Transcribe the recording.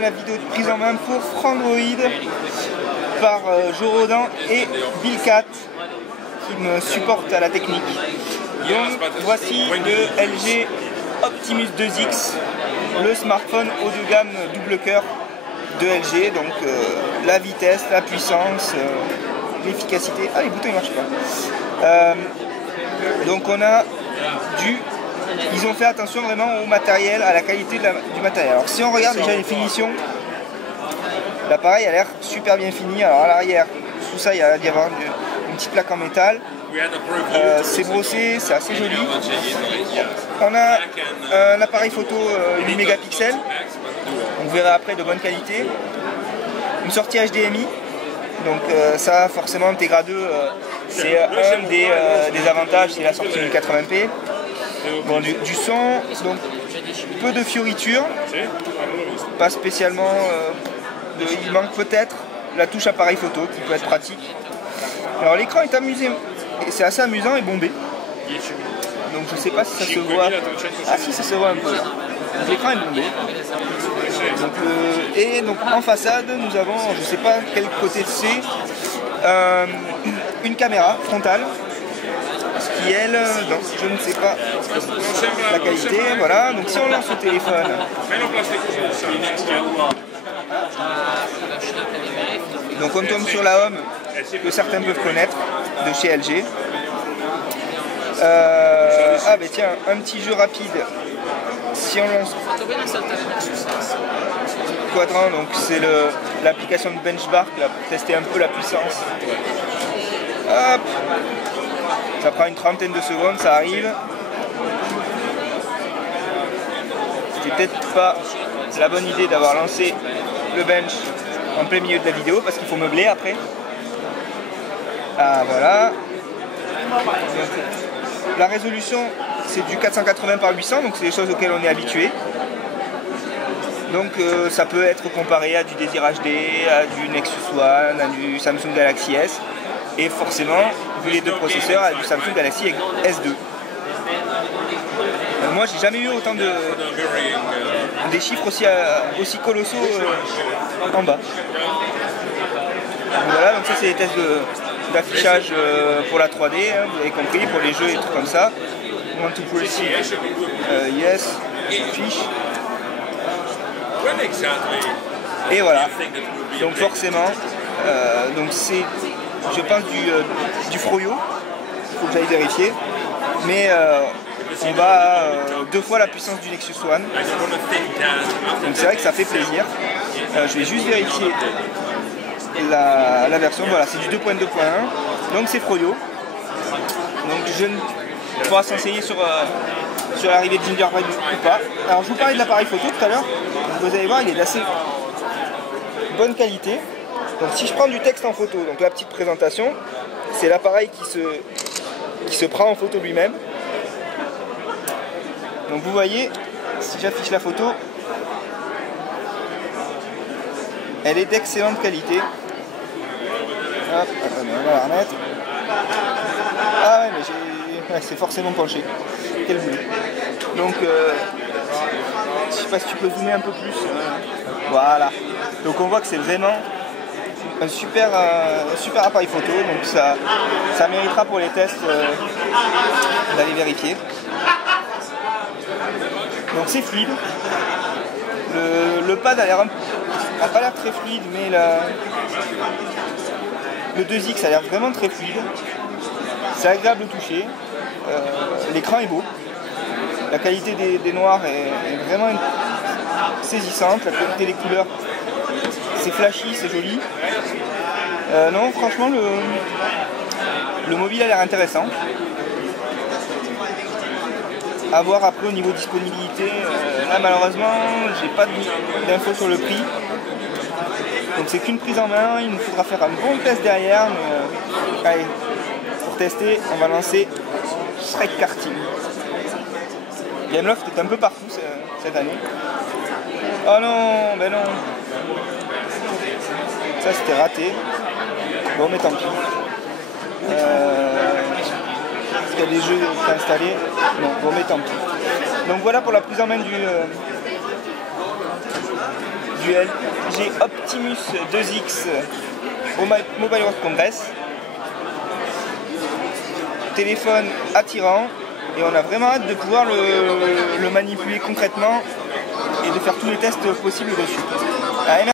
à la vidéo de prise en main pour Frandroid par Joe Rodin et Bill Cat qui me supporte à la technique. Donc voici le LG Optimus 2X, le smartphone haut de gamme double cœur de LG. Donc la vitesse, la puissance, l'efficacité. Ah, les boutons ne marchent pas. Donc on a ils ont fait attention vraiment au matériel, à la qualité du matériel. Alors si on regarde déjà les finitions, l'appareil a l'air super bien fini. Alors à l'arrière, sous ça il y a d'y avoir une petite plaque en métal. C'est brossé, c'est assez joli. On a un appareil photo 8 mégapixels, vous verrez après de bonne qualité. Une sortie HDMI, donc ça forcément Tegra 2 c'est un des avantages, c'est la sortie du 80p. Bon, du son, donc peu de fioritures, pas spécialement, il manque peut-être la touche appareil photo qui peut être pratique. Alors l'écran est amusé, et c'est assez amusant et bombé, donc je sais pas si ça se voit, ah si ça se voit un peu, donc l'écran est bombé. Donc, et donc en façade nous avons, je sais pas quel côté c'est, une caméra frontale qui elle, donc je ne sais pas la qualité, voilà. Donc si on lance le téléphone, donc on tombe sur la Home que certains peuvent connaître de chez LG. Ah ben tiens, un petit jeu rapide. Si on lance Quadrant, donc c'est l'application de benchmark là, pour tester un peu la puissance. Hop, ça prend une trentaine de secondes, ça arrive. C'était peut-être pas la bonne idée d'avoir lancé le bench en plein milieu de la vidéo parce qu'il faut meubler après. Ah voilà. Donc, la résolution c'est du 480 par 800, donc c'est des choses auxquelles on est habitué. Donc ça peut être comparé à du Desire HD, à du Nexus One, à du Samsung Galaxy S. Et forcément, vu les deux processeurs, à du Samsung Galaxy S2. Moi j'ai jamais eu autant des chiffres aussi colossaux en bas. Donc, voilà, donc ça c'est les tests d'affichage pour la 3D, hein, vous avez compris, pour les jeux et tout comme ça. Want to proceed, yes, fiche. Et voilà, donc forcément, donc c'est, je pense, du Froyo, il faut que j'aille vérifier, mais on va à 2 fois la puissance du Nexus One, donc c'est vrai que ça fait plaisir. Je vais juste vérifier la version, voilà, c'est du 2.2.1, donc c'est Froyo, donc on pourra s'enseigner sur l'arrivée de Gingerbread ou pas. Alors je vous parlais de l'appareil photo tout à l'heure, vous allez voir il est d'assez bonne qualité. Donc si je prends du texte en photo, donc la petite présentation, c'est l'appareil qui se prend en photo lui-même. Donc vous voyez, si j'affiche la photo, elle est d'excellente qualité. Hop, attendez, on va la remettre. Ah ouais, mais c'est forcément penché. Quel boulot. Donc, je sais pas si tu peux zoomer un peu plus. Voilà. Donc on voit que c'est vraiment un super appareil photo. Donc ça méritera pour les tests d'aller vérifier. Donc c'est fluide. Le pad a pas l'air très fluide, mais le 2X a l'air vraiment très fluide. C'est agréable de toucher. L'écran est beau. La qualité des noirs est vraiment saisissante. La qualité des couleurs, c'est flashy, c'est joli. Non, franchement, le mobile a l'air intéressant. À voir après au niveau disponibilité. Là, malheureusement, j'ai pas d'infos sur le prix. Donc c'est qu'une prise en main. Il nous faudra faire un bon test derrière. Mais allez, pour tester, on va lancer Shrek Karting. Gameloft est un peu partout cette année. Oh non, ben non. Ça c'était raté. Bon mais tant pis. Est-ce qu'il y a des jeux installés? Non, bon mais tant pis. Donc voilà pour la prise en main du LG Optimus 2X au Mobile World Congress. Téléphone attirant et on a vraiment hâte de pouvoir le manipuler concrètement et de faire tous les tests possibles dessus. Allez,